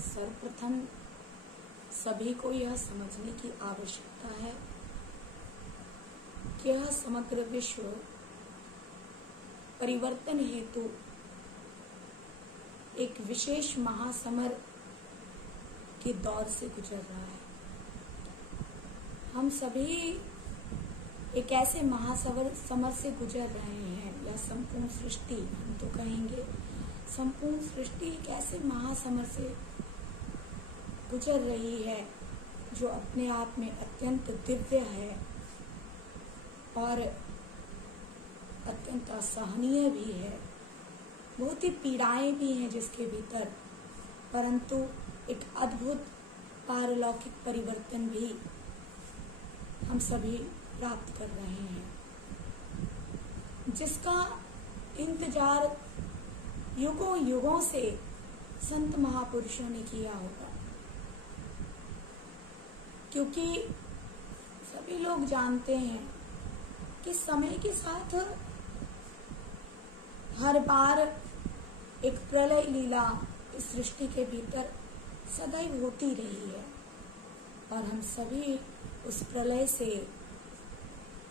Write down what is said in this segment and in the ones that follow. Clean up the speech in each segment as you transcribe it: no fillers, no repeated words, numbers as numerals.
सर्वप्रथम सभी को यह समझने की आवश्यकता है कि यह समग्र विश्व परिवर्तन हेतु एक विशेष महासमर के दौर से गुजर रहा है। हम सभी एक ऐसे महासमर से गुजर रहे हैं, या संपूर्ण सृष्टि, हम तो कहेंगे संपूर्ण सृष्टि एक ऐसे महासमर से गुजर रही है जो अपने आप में अत्यंत दिव्य है और अत्यंत असहनीय भी है। बहुत ही पीड़ाएं भी हैं जिसके भीतर, परंतु एक अद्भुत पारलौकिक परिवर्तन भी हम सभी प्राप्त कर रहे हैं, जिसका इंतजार युगों युगों से संत महापुरुषों ने किया होगा। क्योंकि सभी लोग जानते हैं कि समय के साथ हर बार एक प्रलय लीला इस सृष्टि के भीतर सदैव होती रही है और हम सभी उस प्रलय से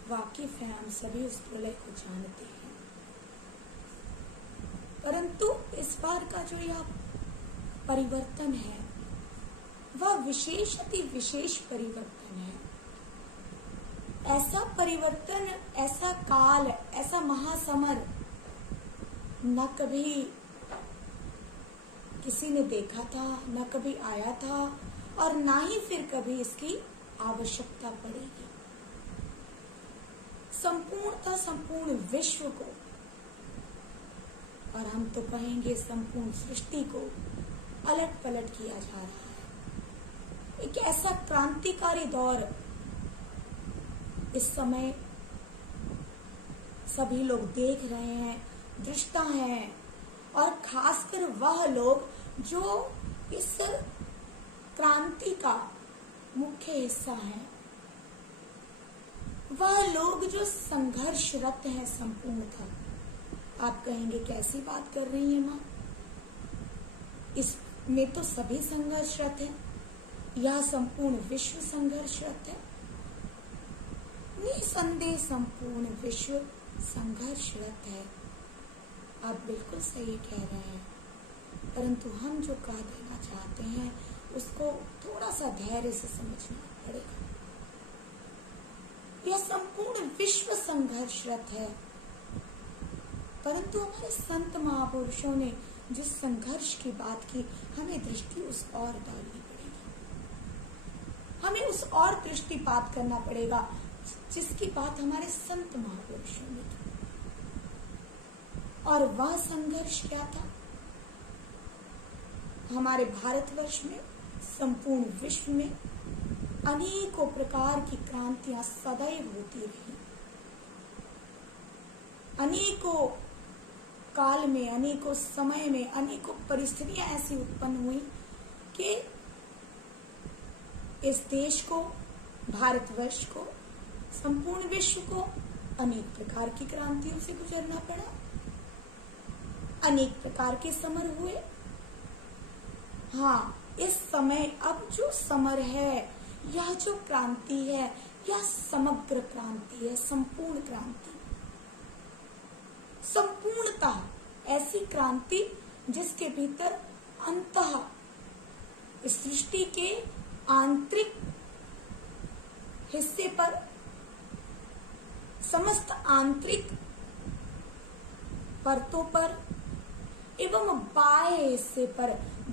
वाकिफ हैं, हम सभी उस प्रलय को जानते हैं। परंतु इस बार का जो यह परिवर्तन है वह विशेष, अति विशेष परिवर्तन है। ऐसा परिवर्तन, ऐसा काल, ऐसा महासमर न कभी किसी ने देखा था, न कभी आया था और ना ही फिर कभी इसकी आवश्यकता पड़ेगी। संपूर्ण विश्व को, और हम तो कहेंगे संपूर्ण सृष्टि को अलट पलट किया जा रहा है। एक ऐसा क्रांतिकारी दौर इस समय सभी लोग देख रहे हैं, दृष्टा हैं, और खासकर वह लोग जो इस क्रांति का मुख्य हिस्सा हैं, वह लोग जो संघर्षरत हैं संपूर्णतः। आप कहेंगे कैसी बात कर रही है माँ, इसमें तो सभी संघर्षरत हैं, यह संपूर्ण विश्व संघर्षरत है। निसंदेह संपूर्ण विश्व संघर्षरत है। आप बिल्कुल सही कह रहे हैं, परंतु हम जो कह देना चाहते हैं उसको थोड़ा सा धैर्य से समझना पड़ेगा। यह संपूर्ण विश्व संघर्षरत है, परंतु हमारे संत महापुरुषों ने जिस संघर्ष की बात की, हमें दृष्टि उस ओर डालनी पड़ेगी। हमें उस और दृष्टिपात करना पड़ेगा जिसकी बात हमारे संत महापुरुषों ने की। और वह संघर्ष क्या था? हमारे भारतवर्ष में, संपूर्ण विश्व में अनेकों प्रकार की क्रांतियां सदैव होती रही। अनेकों काल में, अनेकों समय में, अनेकों परिस्थितियां ऐसी उत्पन्न हुई कि इस देश को, भारतवर्ष को, संपूर्ण विश्व को अनेक प्रकार की क्रांतियों से गुजरना पड़ा। अनेक प्रकार के समर हुए। हाँ, इस समय अब जो समर है, यह जो क्रांति है, यह समग्र क्रांति है, संपूर्ण क्रांति, संपूर्णतः ऐसी क्रांति जिसके भीतर अंतः इस सृष्टि के आंतरिक हिस्से पर, समस्त आंतरिक परतों पर एवं बाह्य हिस्से पर,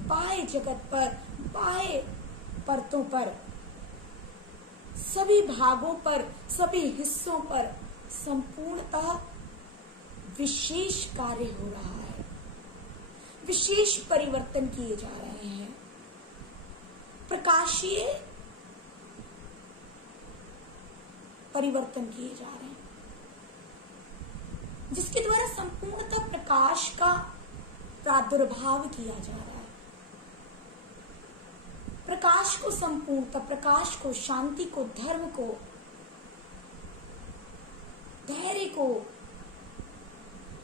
बाह्य जगत पर, बाह्य परतों पर, सभी भागों पर, सभी हिस्सों पर संपूर्णतः विशेष कार्य हो रहा है। विशेष परिवर्तन किए जा रहे हैं। प्रकाशीय परिवर्तन किए जा रहे हैं, जिसके द्वारा संपूर्णतः प्रकाश का प्रादुर्भाव किया जा रहा है। प्रकाश को संपूर्णतः, प्रकाश को, शांति को, धर्म को, धैर्य को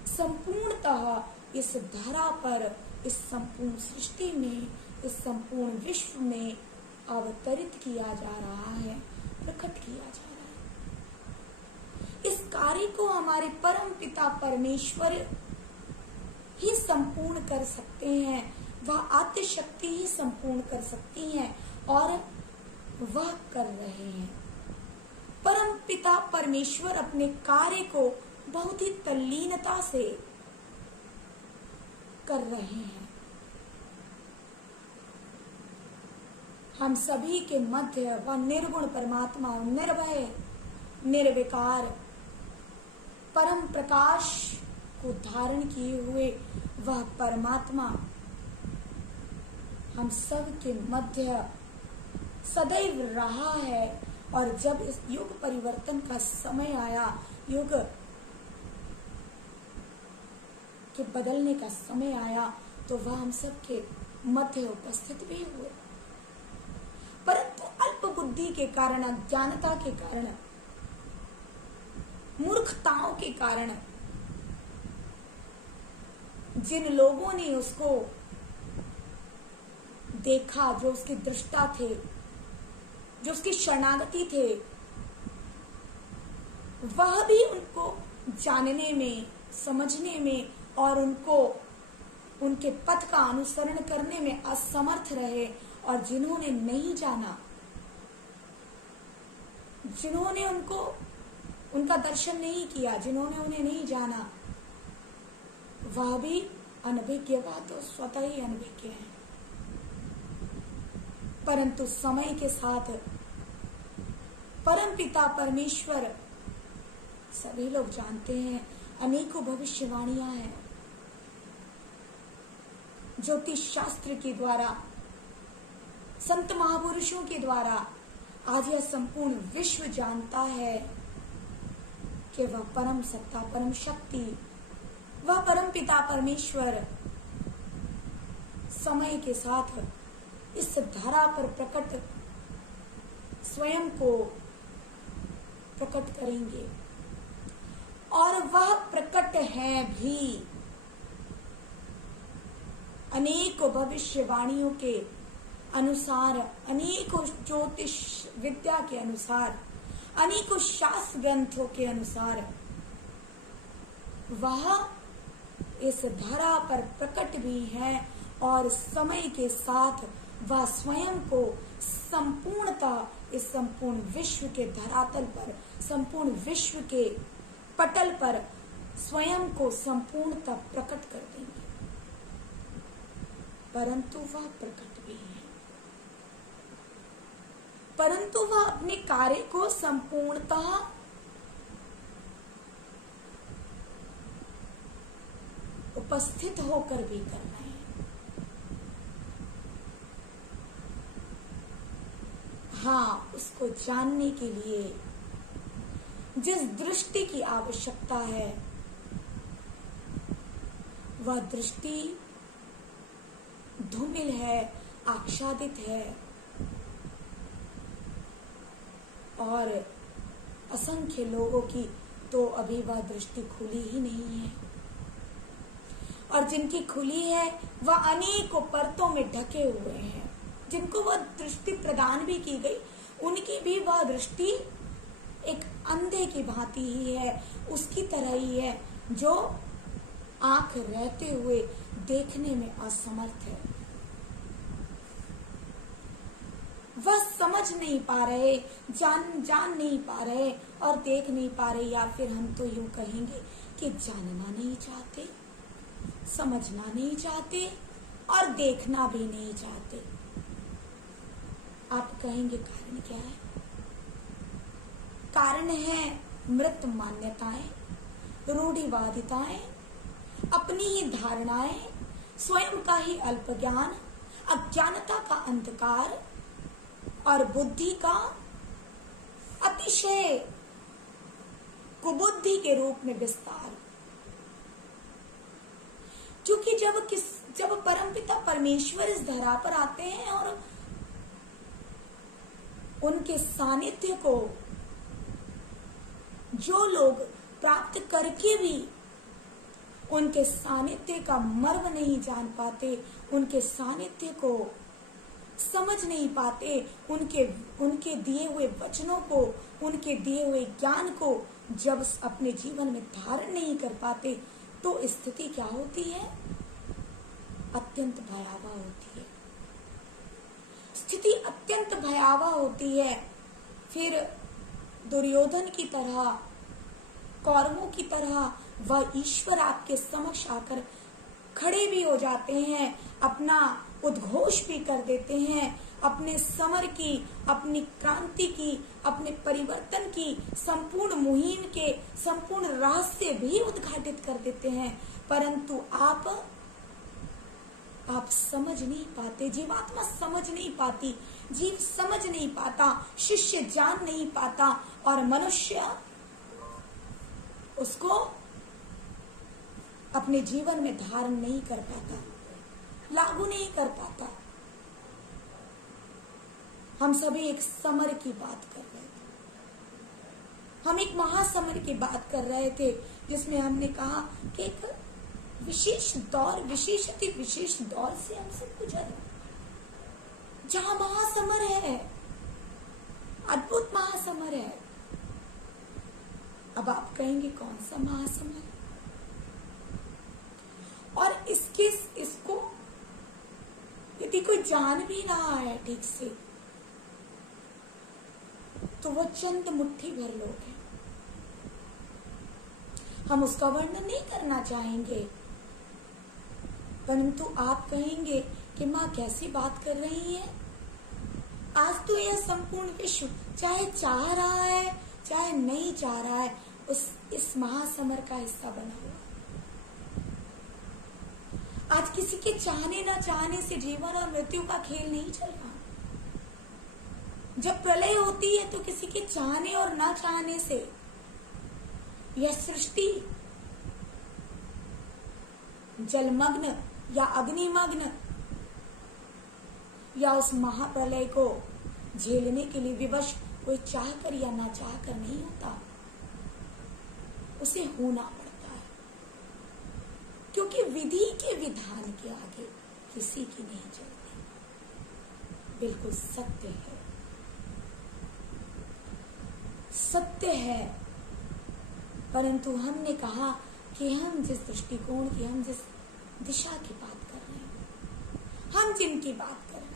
संपूर्णतः इस धरा पर इस संपूर्ण सृष्टि में, इस संपूर्ण विश्व में अवतरित किया जा रहा है, प्रकट किया जा रहा है। इस कार्य को हमारे परम पिता परमेश्वर ही संपूर्ण कर सकते हैं, वह आद्य शक्ति ही संपूर्ण कर सकती हैं और वह कर रहे हैं। परम पिता परमेश्वर अपने कार्य को बहुत ही तल्लीनता से कर रहे हैं। हम सभी के मध्य वह निर्गुण परमात्मा, निर्भय निर्विकार परम प्रकाश को धारण किए हुए वह परमात्मा हम सब के मध्य सदैव रहा है। और जब इस युग परिवर्तन का समय आया, युग के बदलने का समय आया, तो वह हम सब के मध्य उपस्थित भी हुए। परंतु अल्प बुद्धि के कारण, अज्ञानता के कारण, मूर्खताओं के कारण जिन लोगों ने उसको देखा, जो उसके दृष्टा थे, जो उसकी शरणागति थे, वह भी उनको जानने में, समझने में और उनको उनके पथ का अनुसरण करने में असमर्थ रहे। और जिन्होंने नहीं जाना, जिन्होंने उनका दर्शन नहीं किया, जिन्होंने उन्हें नहीं जाना, वह भी अनभिज्ञ, वह तो स्वतः ही अनभिज्ञ है। परंतु समय के साथ परम पिता परमेश्वर, सभी लोग जानते हैं, अनेकों भविष्यवाणियां हैं ज्योतिष शास्त्र के द्वारा, संत महापुरुषों के द्वारा आज यह संपूर्ण विश्व जानता है कि वह परम सत्ता, परम शक्ति, वह परम पिता परमेश्वर समय के साथ इस धरा पर प्रकट, स्वयं को प्रकट करेंगे। और वह प्रकट है भी अनेकों भविष्यवाणियों के अनुसार, अनेकों ज्योतिष विद्या के अनुसार, अनेकों शास्त्र ग्रंथों के अनुसार वह इस धरा पर प्रकट भी है। और समय के साथ वह स्वयं को संपूर्णतः इस संपूर्ण विश्व के धरातल पर, संपूर्ण विश्व के पटल पर स्वयं को संपूर्णतः प्रकट कर देंगे। परंतु वह प्रकट भी है, परंतु वह अपने कार्य को संपूर्णतः उपस्थित होकर भी कर रहे हैं। हाँ, उसको जानने के लिए जिस दृष्टि की आवश्यकता है, वह दृष्टि धूमिल है, आच्छादित है और असंख्य लोगों की तो अभी वह दृष्टि खुली ही नहीं है। और जिनकी खुली है वह अनेकों परतों में ढके हुए हैं। जिनको वह दृष्टि प्रदान भी की गई, उनकी भी वह दृष्टि एक अंधे की भांति ही है, उसकी तरह ही है जो आंख रहते हुए देखने में असमर्थ है। वह समझ नहीं पा रहे, जान नहीं पा रहे और देख नहीं पा रहे, या फिर हम तो यूं कहेंगे कि जानना नहीं चाहते, समझना नहीं चाहते और देखना भी नहीं चाहते। आप कहेंगे कारण क्या है? कारण है मृत मान्यताएं, रूढ़िवादिताएं, अपनी ही धारणाएं, स्वयं का ही अल्प ज्ञान, अज्ञानता का अंधकार और बुद्धि का अतिशय कुबुद्धि के रूप में विस्तार। क्योंकि जब परमपिता परमेश्वर इस धरा पर आते हैं और उनके सानिध्य को जो लोग प्राप्त करके भी उनके सानिध्य का मर्म नहीं जान पाते, उनके सानिध्य को समझ नहीं पाते, उनके दिए हुए वचनों को, उनके दिए हुए ज्ञान को जब अपने जीवन में धारण नहीं कर पाते, तो स्थिति क्या होती है? अत्यंत भयावह होती है। स्थिति अत्यंत भयावह होती है। फिर दुर्योधन की तरह, कौरवों की तरह वह ईश्वर आपके समक्ष आकर खड़े भी हो जाते हैं, अपना उद्घोष भी कर देते हैं, अपने समर की, अपनी क्रांति की, अपने परिवर्तन की संपूर्ण मुहिम के संपूर्ण रहस्य भी उद्घाटित कर देते हैं, परंतु आप समझ नहीं पाते, जीवात्मा समझ नहीं पाती, जीव समझ नहीं पाता, शिष्य जान नहीं पाता, और मनुष्य उसको अपने जीवन में धारण नहीं कर पाता, लागू नहीं कर पाता। हम सभी एक समर की बात कर रहे थे, हम एक महासमर की बात कर रहे थे, जिसमें हमने कहा कि एक विशेष दौर, विशेष दौर से हम सब गुजर, जहां महासमर है, अद्भुत महासमर है। अब आप कहेंगे कौन सा महासमर? और इसको यदि कोई जान भी रहा है ठीक से, तो वो चंद मुट्ठी भर लोग हैं। हम उसका वर्णन नहीं करना चाहेंगे, परंतु आप कहेंगे कि माँ कैसी बात कर रही है। आज तो यह संपूर्ण विश्व चाहे चाह रहा है चाहे नहीं चाह रहा है, इस महासमर का हिस्सा बना हुआ। आज किसी के चाहने न चाहने से जीवन और मृत्यु का खेल नहीं चल रहा। जब प्रलय होती है तो किसी के चाहने और न चाहने से यह सृष्टि जलमग्न या अग्निमग्न या उस महाप्रलय को झेलने के लिए विवश कोई चाह कर या ना चाह कर नहीं होता, उसे होना पड़ता है, क्योंकि विधि के विधान के आगे किसी की नहीं चलती। बिल्कुल सत्य है, सत्य है। परंतु हमने कहा कि हम जिस दृष्टिकोण की, हम जिस दिशा की बात कर रहे हैं, हम जिनकी बात कर रहे हैं,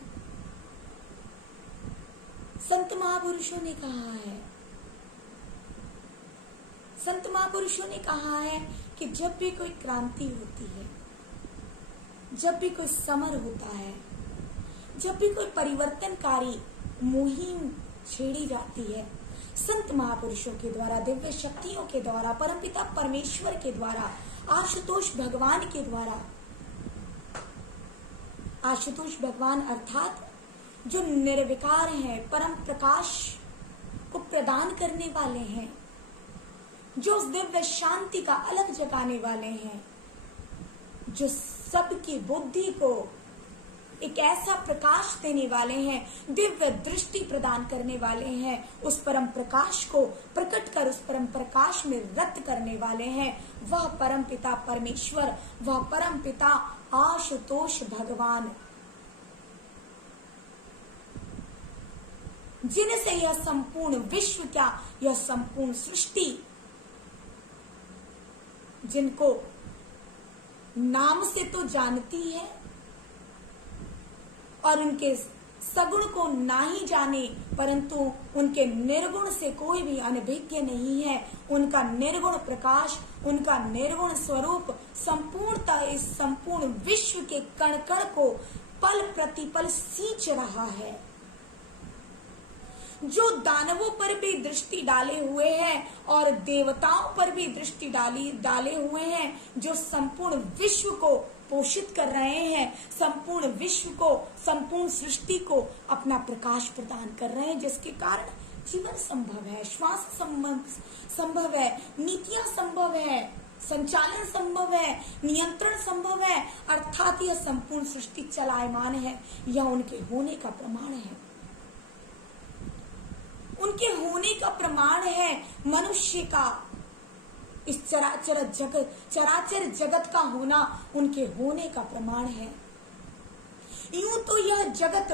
संत महापुरुषों ने कहा है, संत महापुरुषों ने कहा है कि जब भी कोई क्रांति होती है, जब भी कोई समर होता है, जब भी कोई परिवर्तनकारी मुहिम छेड़ी जाती है, संत महापुरुषों के द्वारा, दिव्य शक्तियों के द्वारा, परमपिता परमेश्वर के द्वारा, आशुतोष भगवान के द्वारा, आशुतोष भगवान अर्थात जो निर्विकार हैं, परम प्रकाश को प्रदान करने वाले हैं, जो उस दिव्य शांति का अलग जगाने वाले हैं, जो सबकी बुद्धि को एक ऐसा प्रकाश देने वाले हैं, दिव्य दृष्टि प्रदान करने वाले हैं, उस परम प्रकाश को प्रकट कर उस परम प्रकाश में रत करने वाले हैं, वह परम पिता परमेश्वर, वह परम पिता आशुतोष भगवान, जिनसे यह संपूर्ण विश्व क्या, यह संपूर्ण सृष्टि, जिनको नाम से तो जानती है और उनके सगुण को ना ही जाने, परंतु उनके निर्गुण से कोई भी अनभिज्ञ नहीं है। उनका निर्गुण प्रकाश, उनका निर्गुण स्वरूप संपूर्णतः इस संपूर्ण विश्व के कण कण को पल प्रतिपल सींच रहा है। जो दानवों पर भी दृष्टि डाले हुए हैं और देवताओं पर भी दृष्टि डाले हुए हैं, जो संपूर्ण विश्व को पोषित कर रहे हैं, संपूर्ण विश्व को, संपूर्ण सृष्टि को अपना प्रकाश प्रदान कर रहे हैं, जिसके कारण जीवन संभव है, श्वास संभव है, नीतियां संभव है, संचालन संभव है, नियंत्रण संभव है, अर्थात यह संपूर्ण सृष्टि चलायमान है। यह उनके होने का प्रमाण है, उनके होने का प्रमाण है। मनुष्य का इस चराचर जगत का होना उनके होने का प्रमाण है। यूं तो यह जगत